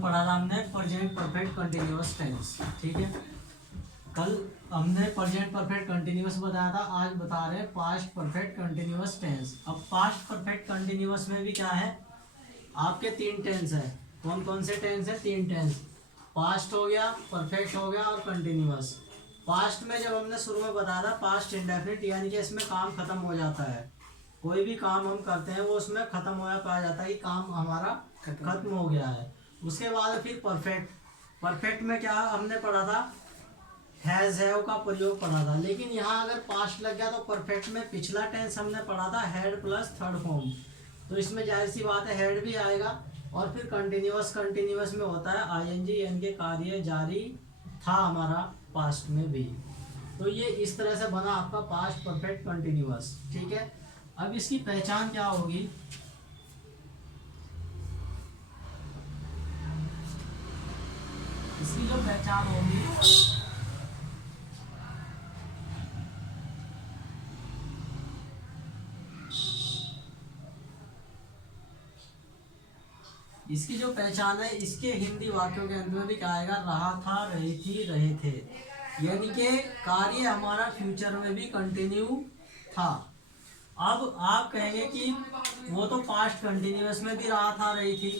पढ़ा था हमने प्रेजेंट परफेक्ट कंटिन्यूअस टेंस। ठीक है, कल हमने प्रेजेंट परफेक्ट कंटिन्यूअस बताया था, आज बता रहे हैं पास्ट परफेक्ट कंटिन्यूअस टेंस। अब पास्ट परफेक्ट कंटिन्यूअस में भी क्या है, आपके तीन टेंस है। कौन कौन से टेंस है? तीन टेंस, पास्ट हो गया, परफेक्ट हो गया और कंटिन्यूअस। पास्ट में जब हमने शुरू में बताया था पास्ट इंडेफिनिट, यानी कि इसमें काम खत्म हो जाता है, कोई भी काम हम करते हैं वो उसमें खत्म हो पाया जाता है कि काम हमारा खत्म हो गया है। उसके बाद फिर परफेक्ट, परफेक्ट में क्या हमने पढ़ा था, हैज हैव का प्रयोग पढ़ा था। लेकिन यहाँ अगर पास्ट लग गया तो परफेक्ट में पिछला टेंस हमने पढ़ा था हैड प्लस थर्ड फॉर्म, तो इसमें जाहिर सी बात है हैड भी आएगा। और फिर कंटिन्यूअस, कंटिन्यूअस में होता है आईएनजी, यानी कि कार्य जारी था हमारा पास्ट में भी। तो ये इस तरह से बना आपका पास्ट परफेक्ट कंटिन्यूअस। ठीक है, अब इसकी पहचान क्या होगी, इसकी जो पहचान होगी इसकी जो पहचान है, इसके हिंदी वाक्यों के अंत में भी क्या आएगा, रहा था, रही थी, रहे थे, यानी कि कार्य हमारा फ्यूचर में भी कंटिन्यू था। अब आप कहेंगे कि वो तो पास्ट कंटिन्यूअस में भी रहा था, रही थी,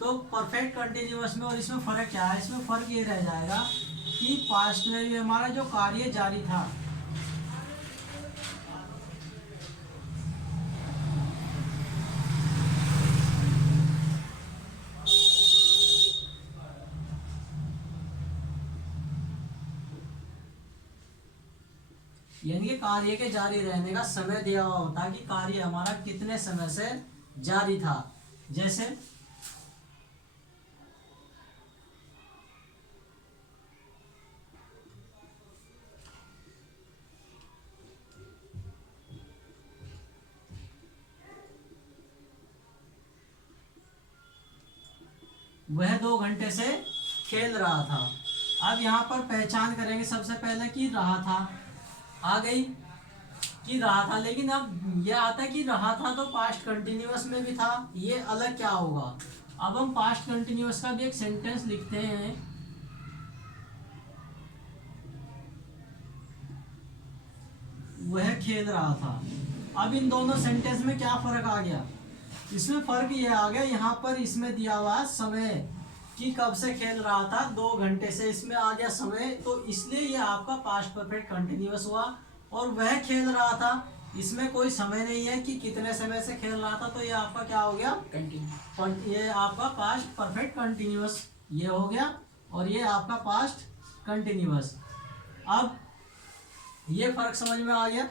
तो परफेक्ट कंटिन्यूअस में और इसमें फर्क क्या है? इसमें फर्क ये रह जाएगा कि पास्ट में भी हमारा जो कार्य जारी था, यानी कि कार्य के जारी रहने का समय दिया हुआ होता है कि कार्य हमारा कितने समय से जारी था। जैसे वह 2 घंटे से खेल रहा था। अब यहाँ पर पहचान करेंगे सबसे पहले कि रहा था, आ गई कि रहा था। लेकिन अब यह आता है कि रहा था तो पास्ट कंटिन्यूअस में भी था, ये अलग क्या होगा। अब हम पास्ट कंटिन्यूअस का भी एक सेंटेंस लिखते हैं, वह खेल रहा था। अब इन दोनों सेंटेंस में क्या फर्क आ गया, इसमें फर्क ये आ गया, यहाँ पर इसमें दिया हुआ है समय कि कब से खेल रहा था, 2 घंटे से, इसमें आ गया समय, तो इसलिए ये आपका पास्ट परफेक्ट कंटिन्यूअस हुआ। और वह खेल रहा था, इसमें कोई समय नहीं है कि कितने समय से खेल रहा था, तो ये आपका क्या हो गया, कंटिन्यू, ये आपका पास्ट परफेक्ट कंटिन्यूअस ये हो गया, और ये आपका पास्ट कंटिन्यूअस। अब ये फर्क समझ में आ गया।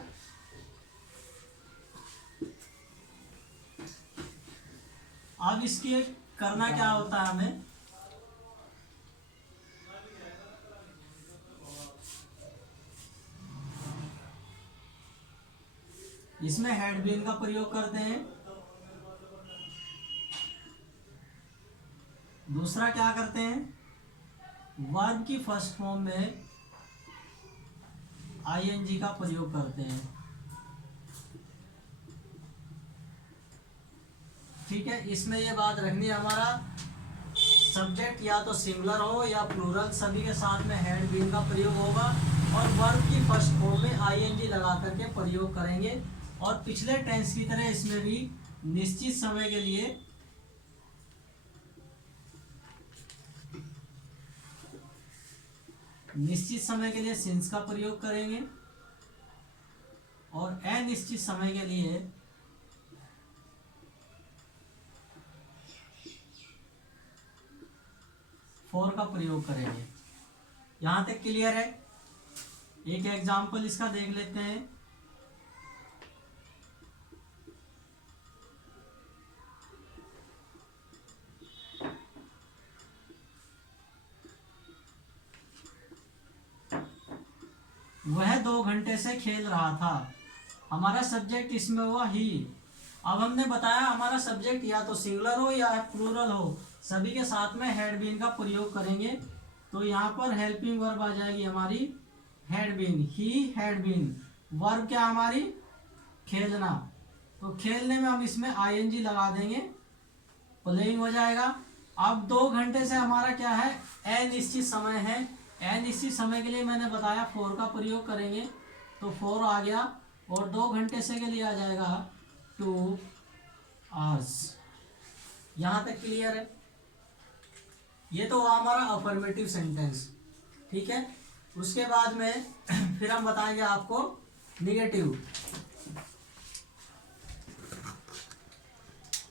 अब इसके करना क्या होता है हमें, इसमें हैड बीन का प्रयोग करते हैं। दूसरा क्या करते हैं, वर्ब की फर्स्ट फॉर्म में आईएनजी का प्रयोग करते हैं। ठीक है, इसमें ये बात रखनी है, हमारा सब्जेक्ट या तो सिंगुलर हो या प्लूरल, सभी के साथ में हैड बीन का प्रयोग होगा, और वर्ब की फर्स्ट फॉर्म में आईएनजी लगा करके प्रयोग करेंगे। और पिछले टेंस की तरह इसमें भी निश्चित समय के लिए सिंस का प्रयोग करेंगे, और अनिश्चित समय के लिए फॉर का प्रयोग करेंगे। यहां तक क्लियर है? एक एग्जाम्पल इसका देख लेते हैं। वह 2 घंटे से खेल रहा था, हमारा सब्जेक्ट इसमें हुआ ही। अब हमने बताया हमारा सब्जेक्ट या तो सिंगुलर हो या प्लूरल हो, सभी के साथ में हैड बीन का प्रयोग करेंगे। तो यहाँ पर हेल्पिंग वर्ब आ जाएगी हमारी had been, he had been. Verb क्या हमारी, खेलना, तो खेलने में हम इसमें आईएनजी लगा देंगे, प्लेइंग हो जाएगा। अब 2 घंटे से हमारा क्या है, अनिश्चित समय है। अनिश्चित समय के लिए मैंने बताया 4 का प्रयोग करेंगे, तो 4 आ गया, और 2 घंटे से के लिए आ जाएगा 2 आवर्स। यहाँ तक क्लियर है? ये तो हुआ हमारा अफर्मेटिव सेंटेंस, ठीक है। उसके बाद में फिर हम बताएंगे आपको निगेटिव।